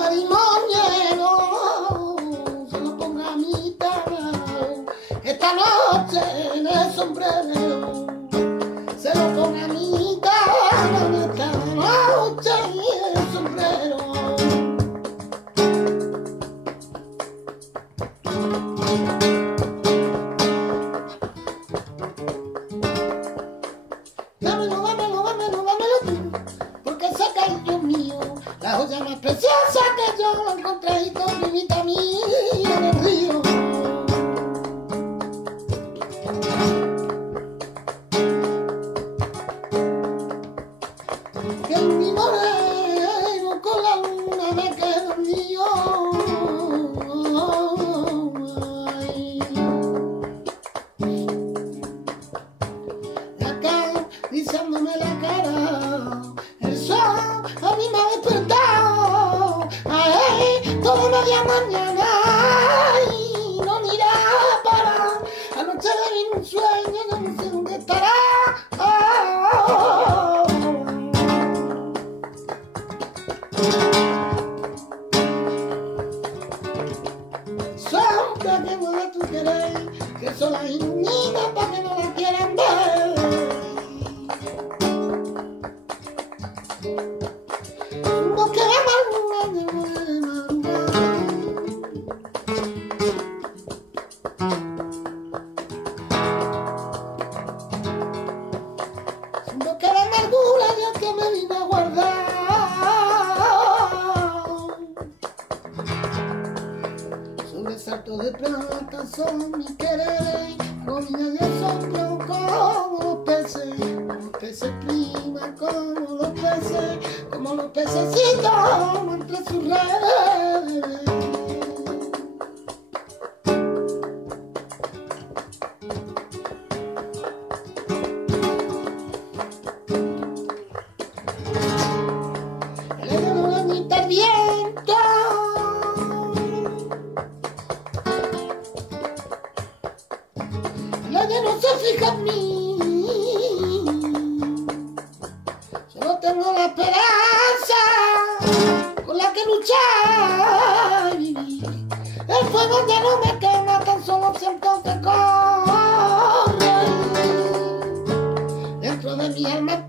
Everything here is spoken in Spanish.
marimoniero se lo ponga a mitad. Esta noche en el sombrero se lo ponga a mitad. Esta noche en el sombrero. Dámelo, dámelo, dámelo, dámelo tú, porque sé que es Dios mío, la joya más preciosa que yo la encontré y con mi vitamina en el río. Que mi moreno con la luna me queda mío. Diciéndome la cara, el sol a mí me ha despertado, ay, toda media mañana, y no me irá a parar, anoche le vi un sueño, yo no sé dónde estará. Sombra que no la tú querés, que son las niñas para que no la quieran ver. No queda más de no queda amargura ya que me vine a guardar. Sobresalto de plata son mis quereres, rodillas de asombro como los peces prima, como los pececitos entre sus redes. Le dio una añita al viento, ella no se fija en mí, solo tengo la esperanza con la que luchar y vivir. El fuego ya no me quema, tan solo siento que corre dentro de mi alma.